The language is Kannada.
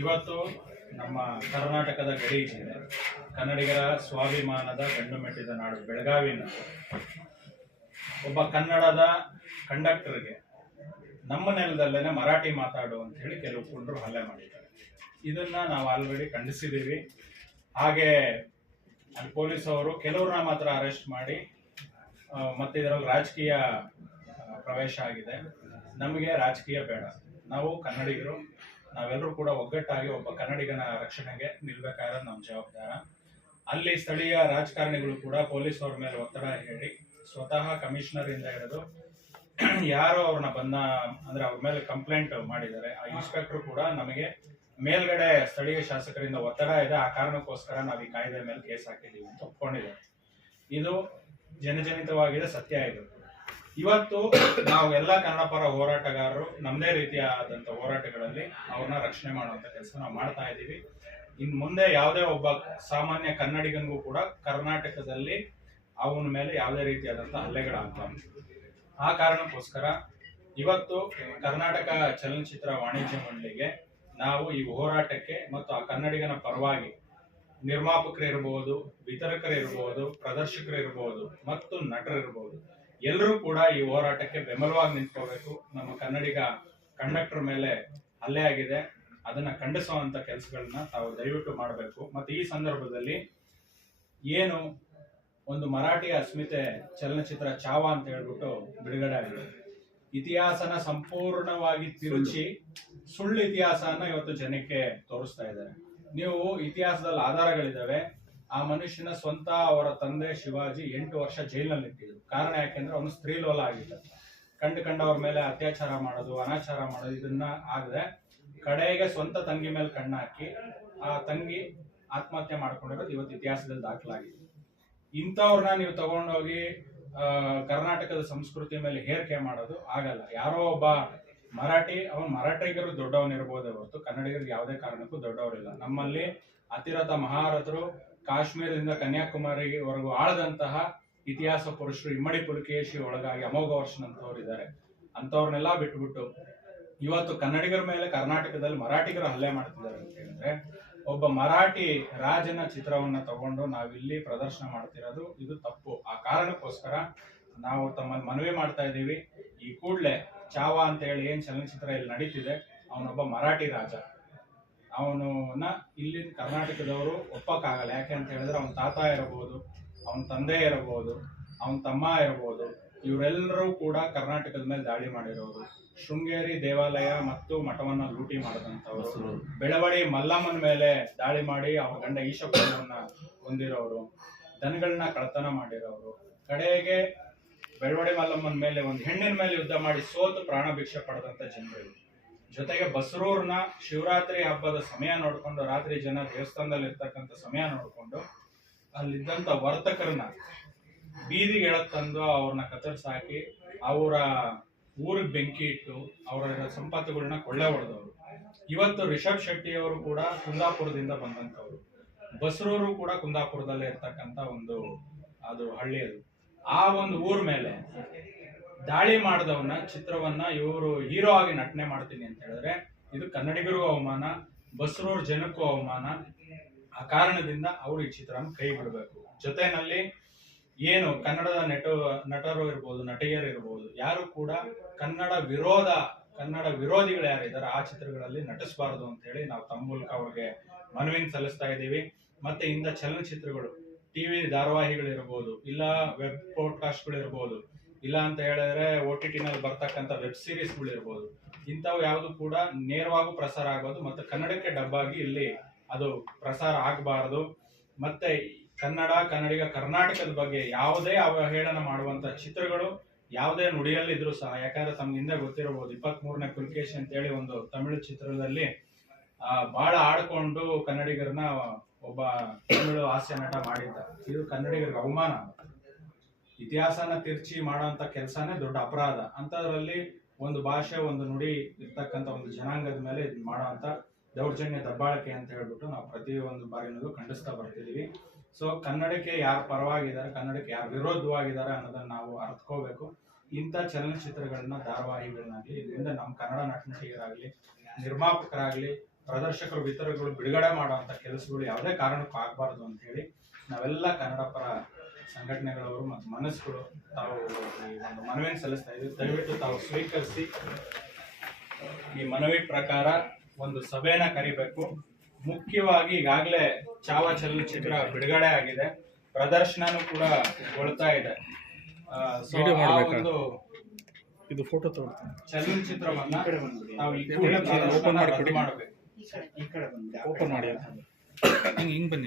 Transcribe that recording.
ಇವತ್ತು ನಮ್ಮ ಕರ್ನಾಟಕದ ಗಡಿ ಜಿಲ್ಲೆ ಕನ್ನಡಿಗರ ಸ್ವಾಭಿಮಾನದ ಗಂಡು ಮೆಟ್ಟಿದ ನಾಡು ಬೆಳಗಾವಿನ. ಒಬ್ಬ ಕನ್ನಡದ ಕಂಡಕ್ಟರ್ಗೆ ನಮ್ಮ ನೆಲದಲ್ಲೇನೆ ಮರಾಠಿ ಮಾತಾಡು ಅಂತ ಹೇಳಿ ಕೆಲವು ಪುಂಡರು ಹಲ್ಲೆ ಮಾಡಿದ್ದಾರೆ. ಇದನ್ನ ನಾವು ಆಲ್ರೆಡಿ ಖಂಡಿಸಿದ್ದೀವಿ. ಹಾಗೆ ಅಲ್ಲಿ ಪೊಲೀಸ್ ಅವರು ಕೆಲವ್ರನ್ನ ಮಾತ್ರ ಅರೆಸ್ಟ್ ಮಾಡಿ ಮತ್ತೆ ಇದರಲ್ಲಿ ರಾಜಕೀಯ ಪ್ರವೇಶ ಆಗಿದೆ. ನಮಗೆ ರಾಜಕೀಯ ಬೇಡ. ನಾವು ಕನ್ನಡಿಗರು ನಾವೆಲ್ಲರೂ ಕೂಡ ಒಗ್ಗಟ್ಟಾಗಿ ಒಬ್ಬ ಕನ್ನಡಿಗನ ರಕ್ಷಣೆಗೆ ನಿಲ್ಬೇಕಾದ್ರೆ ನಮ್ಮ ಜವಾಬ್ದಾರ. ಅಲ್ಲಿ ಸ್ಥಳೀಯ ರಾಜಕಾರಣಿಗಳು ಕೂಡ ಪೊಲೀಸ್ ಅವ್ರ ಮೇಲೆ ಒತ್ತಡ ಹೇಳಿ ಸ್ವತಃ ಕಮಿಷನರ್ ಇಂದ ಹಿಡಿದು ಯಾರು ಅವ್ರನ್ನ ಬಂದ, ಅಂದ್ರೆ ಅವ್ರ ಮೇಲೆ ಕಂಪ್ಲೇಂಟ್ ಮಾಡಿದ್ದಾರೆ. ಆ ಇನ್ಸ್ಪೆಕ್ಟರ್ ಕೂಡ ನಮಗೆ ಮೇಲ್ಗಡೆ ಸ್ಥಳೀಯ ಶಾಸಕರಿಂದ ಒತ್ತಡ ಇದೆ. ಆ ಕಾರಣಕ್ಕೋಸ್ಕರ ನಾವು ಈ ಕಾಯ್ದೆ ಮೇಲೆ ಕೇಸ್ ಹಾಕಿದ್ದೀವಿ ಅಂತ ಒಪ್ಕೊಂಡಿದ್ದಾರೆ. ಇದು ಜನಜನಿತವಾಗಿದೆ, ಸತ್ಯ ಇದು. ಇವತ್ತು ನಾವು ಎಲ್ಲ ಕನ್ನಡ ಪರ ಹೋರಾಟಗಾರರು ನಮ್ಮದೇ ರೀತಿಯಾದಂಥ ಹೋರಾಟಗಳಲ್ಲಿ ಅವ್ರನ್ನ ರಕ್ಷಣೆ ಮಾಡುವಂತ ಕೆಲಸ ನಾವು ಮಾಡ್ತಾ ಇದ್ದೀವಿ. ಇನ್ ಮುಂದೆ ಯಾವುದೇ ಒಬ್ಬ ಸಾಮಾನ್ಯ ಕನ್ನಡಿಗನಿಗೂ ಕೂಡ ಕರ್ನಾಟಕದಲ್ಲಿ ಅವನ ಮೇಲೆ ಯಾವುದೇ ರೀತಿಯಾದಂಥ ಹಲ್ಲೆಗಳಾಗ್ತಾ ಆ ಕಾರಣಕ್ಕೋಸ್ಕರ ಇವತ್ತು ಕರ್ನಾಟಕ ಚಲನಚಿತ್ರ ವಾಣಿಜ್ಯ ಮಂಡಳಿಗೆ ನಾವು ಈ ಹೋರಾಟಕ್ಕೆ ಮತ್ತು ಆ ಕನ್ನಡಿಗನ ಪರವಾಗಿ ನಿರ್ಮಾಪಕರಿರ್ಬೋದು ಪ್ರದರ್ಶಕರು ಪ್ರದರ್ಶಕರಿರ್ಬೋದು ಮತ್ತು ನಟರಿರ್ಬೋದು ಎಲ್ಲರೂ ಕೂಡ ಈ ಹೋರಾಟಕ್ಕೆ ಬೆಂಬಲವಾಗಿ ನಿಂತ್ಕೋಬೇಕು. ನಮ್ಮ ಕನ್ನಡಿಗ ಕಂಡಕ್ಟರ್ ಮೇಲೆ ಹಲ್ಲೆ ಆಗಿದೆ. ಅದನ್ನ ಖಂಡಿಸುವಂತ ಕೆಲಸಗಳನ್ನ ತಾವು ದಯವಿಟ್ಟು ಮಾಡಬೇಕು. ಮತ್ತೆ ಈ ಸಂದರ್ಭದಲ್ಲಿ ಏನು ಒಂದು ಮರಾಠಿ ಅಸ್ಮಿತೆ ಚಲನಚಿತ್ರ ಚಾವ ಅಂತ ಹೇಳ್ಬಿಟ್ಟು ಬಿಡುಗಡೆ ಆಗಿದೆ. ಇತಿಹಾಸನ ಸಂಪೂರ್ಣವಾಗಿ ತಿರುಚಿ ಸುಳ್ಳು ಇತಿಹಾಸನ ಇವತ್ತು ಜನಕ್ಕೆ ತೋರಿಸ್ತಾ ಇದ್ದಾರೆ. ನೀವು ಇತಿಹಾಸದಲ್ಲಿ ಆಧಾರಗಳಿದಾವೆ ಆ ಮನುಷ್ಯನ ಸ್ವಂತ ಅವರ ತಂದೆ ಶಿವಾಜಿ ಎಂಟು ವರ್ಷ ಜೈಲಿನಲ್ಲಿ ಇಟ್ಟಿದ್ರು ಕಾರಣ ಯಾಕೆಂದ್ರೆ ಅವನು ಸ್ತ್ರೀಲೋಲ ಆಗಿದ್ದ. ಕಂಡು ಕಂಡವ್ರ ಮೇಲೆ ಅತ್ಯಾಚಾರ ಮಾಡೋದು, ಅನಾಚಾರ ಮಾಡೋದು, ಇದನ್ನ ಆಗದೆ ಕಡೆಗೆ ಸ್ವಂತ ತಂಗಿ ಮೇಲೆ ಕಣ್ಣಾಕಿ ಆ ತಂಗಿ ಆತ್ಮಹತ್ಯೆ ಮಾಡ್ಕೊಂಡಿರೋದು ಇವತ್ತು ಇತಿಹಾಸದಲ್ಲಿ ದಾಖಲಾಗಿದೆ. ಇಂಥವ್ರನ್ನ ನೀವು ತಗೊಂಡೋಗಿ ಕರ್ನಾಟಕದ ಸಂಸ್ಕೃತಿ ಮೇಲೆ ಹೇರಿಕೆ ಮಾಡೋದು ಆಗಲ್ಲ. ಯಾರೋ ಒಬ್ಬ ಮರಾಠಿ, ಅವನು ಮರಾಠಿಗರು ದೊಡ್ಡವನಿರ್ಬೋದೇ ಹೊರತು ಕನ್ನಡಿಗರಿಗೆ ಯಾವುದೇ ಕಾರಣಕ್ಕೂ ದೊಡ್ಡವರಿಲ್ಲ. ನಮ್ಮಲ್ಲಿ ಅತಿರಥ ಮಹಾರಥರು ಕಾಶ್ಮೀರದಿಂದ ಕನ್ಯಾಕುಮಾರಿವರೆಗೂ ಆಳದಂತಹ ಇತಿಹಾಸ ಪುರುಷರು ಇಮ್ಮಡಿ ಪುಲಕೇಶಿ ಒಳಗಾಗಿ ಅಮೋಘ ವರ್ಷನಂತವ್ರು ಇದ್ದಾರೆ. ಅಂಥವ್ರನ್ನೆಲ್ಲ ಬಿಟ್ಬಿಟ್ಟು ಇವತ್ತು ಕನ್ನಡಿಗರ ಮೇಲೆ ಕರ್ನಾಟಕದಲ್ಲಿ ಮರಾಠಿಗರು ಹಲ್ಲೆ ಮಾಡ್ತಿದ್ದಾರೆ ಅಂತ ಹೇಳಿದ್ರೆ, ಒಬ್ಬ ಮರಾಠಿ ರಾಜನ ಚಿತ್ರವನ್ನ ತಗೊಂಡು ನಾವಿಲ್ಲಿ ಪ್ರದರ್ಶನ ಮಾಡ್ತಿರೋದು ಇದು ತಪ್ಪು. ಆ ಕಾರಣಕ್ಕೋಸ್ಕರ ನಾವು ತಮ್ಮಲ್ಲಿ ಮನವಿ ಮಾಡ್ತಾ ಇದ್ದೀವಿ. ಈ ಕೂಡಲೇ ಚಾವ ಅಂತ ಹೇಳಿ ಏನ್ ಚಲನಚಿತ್ರ ಇಲ್ಲಿ ನಡೀತಿದೆ, ಅವನೊಬ್ಬ ಮರಾಠಿ ರಾಜ. ಅವನನ್ನ ಇಲ್ಲಿ ಕರ್ನಾಟಕದವರು ಒಪ್ಪಕ್ಕಾಗಲ್ಲ. ಯಾಕೆ ಅಂತ ಹೇಳಿದ್ರೆ ಅವನ ತಾತ ಇರಬಹುದು ಅವನ ತಂದೆ ಇರಬಹುದು ಅವನ ತಮ್ಮ ಇರಬಹುದು. ಇವರೆಲ್ಲರೂ ಕೂಡ ಕರ್ನಾಟಕದ ಮೇಲೆ ದಾಳಿ ಮಾಡಿರೋರು. ಶೃಂಗೇರಿ ದೇವಾಲಯ ಮತ್ತು ಮಠವನ್ನ ಲೂಟಿ ಮಾಡಿದಂಥವ್ರು. ಬೆಳವಡಿ ಮಲ್ಲಮ್ಮನ ಮೇಲೆ ದಾಳಿ ಮಾಡಿ ಅವನ ಗಂಡ ಈಶಪ್ಪನವನ್ನ ಹೊಂದಿರೋರು. ದನಗಳನ್ನ ಕಳ್ತನ ಮಾಡಿರೋರು. ಕಡೆಗೆ ಬೆಳವಡಿ ಮಲ್ಲಮ್ಮನ ಮೇಲೆ ಒಂದು ಹೆಣ್ಣಿನ ಮೇಲೆ ಯುದ್ಧ ಮಾಡಿ ಸೋತು ಪ್ರಾಣ ಭಿಕ್ಷೆ ಪಡೆದಂತ ಜನರು. ಜೊತೆಗೆ ಬಸರೂರ್ನ ಶಿವರಾತ್ರಿ ಹಬ್ಬದ ಸಮಯ ನೋಡಿಕೊಂಡು, ರಾತ್ರಿ ಜನ ದೇವಸ್ಥಾನದಲ್ಲಿ ಇರ್ತಕ್ಕಂಥ ಸಮಯ ನೋಡಿಕೊಂಡು, ಅಲ್ಲಿದ್ದಂಥ ವರ್ತಕರನ್ನ ಬೀದಿಗೆ ಎಳಕ್ ತಂದು ಅವ್ರನ್ನ ಕತ್ತರಿಸಾಕಿ ಅವರ ಊರಿಗೆ ಬೆಂಕಿ ಇಟ್ಟು, ಅವರ ಸಂಪತ್ತುಗಳನ್ನ ಕೊಳ್ಳೆ ಹೊಡೆದವರು. ಇವತ್ತು ರಿಷಬ್ ಶೆಟ್ಟಿ ಅವರು ಕೂಡ ಕುಂದಾಪುರದಿಂದ ಬಂದಂತವ್ರು ಬಸರೂರು ಕೂಡ ಕುಂದಾಪುರದಲ್ಲೇ ಇರ್ತಕ್ಕಂಥ ಒಂದು, ಅದು ಹಳ್ಳಿ ಅದು ಆ ಒಂದು ಊರ್ ಮೇಲೆ ದಾಳಿ ಮಾಡಿದವನ ಚಿತ್ರವನ್ನ ಇವರು ಹೀರೋ ಆಗಿ ನಟನೆ ಮಾಡ್ತೀನಿ ಅಂತ ಹೇಳಿದ್ರೆ, ಇದು ಕನ್ನಡಿಗರಿಗೂ ಅವಮಾನ ಬಸರೂರ್ ಜನಕ್ಕೂ ಅವಮಾನ. ಆ ಕಾರಣದಿಂದ ಅವರು ಈ ಚಿತ್ರನ ಕೈ ಬಿಡಬೇಕು. ಜೊತೆನಲ್ಲಿ ಏನು ಕನ್ನಡದ ನಟ, ನಟರು ಇರ್ಬೋದು, ನಟಿಯರು ಇರ್ಬೋದು, ಯಾರು ಕೂಡ ಕನ್ನಡ ವಿರೋಧ, ಕನ್ನಡ ವಿರೋಧಿಗಳು ಯಾರಿದ್ದಾರೆ ಆ ಚಿತ್ರಗಳಲ್ಲಿ ನಟಿಸಬಾರದು ಅಂತ ಹೇಳಿ ನಾವು ತಮ್ಮ ಮೂಲಕ ಅವ್ರಿಗೆ ಮನವಿನ ಸಲ್ಲಿಸ್ತಾ ಇದ್ದೀವಿ. ಮತ್ತೆ ಇಂಥ ಚಲನಚಿತ್ರಗಳು, ಟಿವಿ ಧಾರಾವಾಹಿಗಳಿರ್ಬೋದು ಇಲ್ಲ ವೆಬ್ ಪಾಡ್ಕಾಸ್ಟ್ಗಳು ಇರ್ಬೋದು ಇಲ್ಲ ಅಂತ ಹೇಳಿದ್ರೆ ಓ ಟಿ ಟಿನಲ್ಲಿ ಬರ್ತಕ್ಕಂಥ ವೆಬ್ ಸೀರೀಸ್ಗಳಿರ್ಬೋದು ಇಂಥವು ಯಾವುದು ಕೂಡ ನೇರವಾಗೂ ಪ್ರಸಾರ ಆಗೋದು ಮತ್ತೆ ಕನ್ನಡಕ್ಕೆ ಡಬ್ಬಾಗಿ ಇಲ್ಲಿ ಅದು ಪ್ರಸಾರ ಆಗಬಾರದು. ಮತ್ತೆ ಕನ್ನಡ, ಕನ್ನಡಿಗ, ಕರ್ನಾಟಕದ ಬಗ್ಗೆ ಯಾವುದೇ ಅವಹೇಳನ ಮಾಡುವಂತ ಚಿತ್ರಗಳು ಯಾವುದೇ ನುಡಿಯಲ್ಲಿದ್ರು ಸಹ, ಯಾಕಂದ್ರೆ ತಮ್ಗೆ ಹಿಂದೆ ಗೊತ್ತಿರಬಹುದು ಇಪ್ಪತ್ತ್ ಮೂರನೇ ಅಂತ ಅಂತೇಳಿ ಒಂದು ತಮಿಳು ಚಿತ್ರದಲ್ಲಿ ಬಹಳ ಆಡ್ಕೊಂಡು ಕನ್ನಡಿಗರನ್ನ ಒಬ್ಬ ತಮಿಳು ಹಾಸ್ಯ ನಟ ಮಾಡಿದ್ದ. ಇದು ಕನ್ನಡಿಗರಿಗೆ ಅವಮಾನ ಇತಿಹಾಸನ ತಿರ್ಚಿ ಮಾಡುವಂತ ಕೆಲಸನೇ ದೊಡ್ಡ ಅಪರಾಧ. ಅಂಥದ್ರಲ್ಲಿ ಒಂದು ಭಾಷೆ, ಒಂದು ನುಡಿ ಇರ್ತಕ್ಕಂಥ ಒಂದು ಜನಾಂಗದ ಮೇಲೆ ಇದು ಮಾಡುವಂಥ ದೌರ್ಜನ್ಯ, ದಬ್ಬಾಳಿಕೆ ಅಂತ ಹೇಳ್ಬಿಟ್ಟು ನಾವು ಪ್ರತಿ ಒಂದು ಬಾರಿನಲ್ಲೂ ಖಂಡಿಸ್ತಾ ಬರ್ತಿದೀವಿ. ಸೊ ಕನ್ನಡಕ್ಕೆ ಯಾರು ಪರವಾಗಿದ್ದಾರೆ, ಕನ್ನಡಕ್ಕೆ ಯಾರು ವಿರೋಧವಾಗಿದ್ದಾರೆ ಅನ್ನೋದನ್ನ ನಾವು ಅರ್ಥಕೋಬೇಕು ಇಂಥ ಚಲನಚಿತ್ರಗಳನ್ನ, ಧಾರಾವಾಹಿಗಳನ್ನಾಗಲಿ ಇದರಿಂದ ನಮ್ಮ ಕನ್ನಡ ನಟನಟಿಗರಾಗಲಿ ನಿರ್ಮಾಪಕರಾಗಲಿ, ಪ್ರದರ್ಶಕರು, ವಿತರಕರು ಬಿಡುಗಡೆ ಮಾಡುವಂತ ಕೆಲಸಗಳು ಯಾವುದೇ ಕಾರಣಕ್ಕೂ ಆಗಬಾರ್ದು ಅಂತ ಹೇಳಿ ನಾವೆಲ್ಲ ಕನ್ನಡ ಪರ ಸಂಘಟನೆಗಳವರು ಮತ್ತು ಮನಸ್ಸುಗಳು ತಾವು ಈ ಒಂದು ಮನವಿಯನ್ನು ಸಲ್ಲಿಸ್ತಾ ಇದ್ದೀವಿ. ದಯವಿಟ್ಟು ತಾವು ಸ್ವೀಕರಿಸಿ ಈ ಮನವಿ ಪ್ರಕಾರ ಒಂದು ಸಭೆನ ಕರಿಬೇಕು. ಮುಖ್ಯವಾಗಿ ಈಗಾಗಲೇ ಚಾವ ಚಲನಚಿತ್ರ ಬಿಡುಗಡೆ ಆಗಿದೆ. ಪ್ರದರ್ಶನನೂ ಕೂಡ ಗೊಳ್ತಾ ಇದೆ. ಆ, ಆ ಒಂದು ಇದು ಫೋಟೋ ತಗೊಳ್ತೀನಿ ಚಲನಚಿತ್ರವನ್ನ ನಾವು ಈ Open ಕೂಡಲೇ ಮಾಡಿ ಪ್ರದರ್ಶನ ಕೊಡಿ. ರದ್ದು ಮಾಡಬೇಕು. ಓಪನ್ ಮಾಡಿ. ಹಿಂಗೆ ಹಿಂಗೆ ಬನ್ನಿ.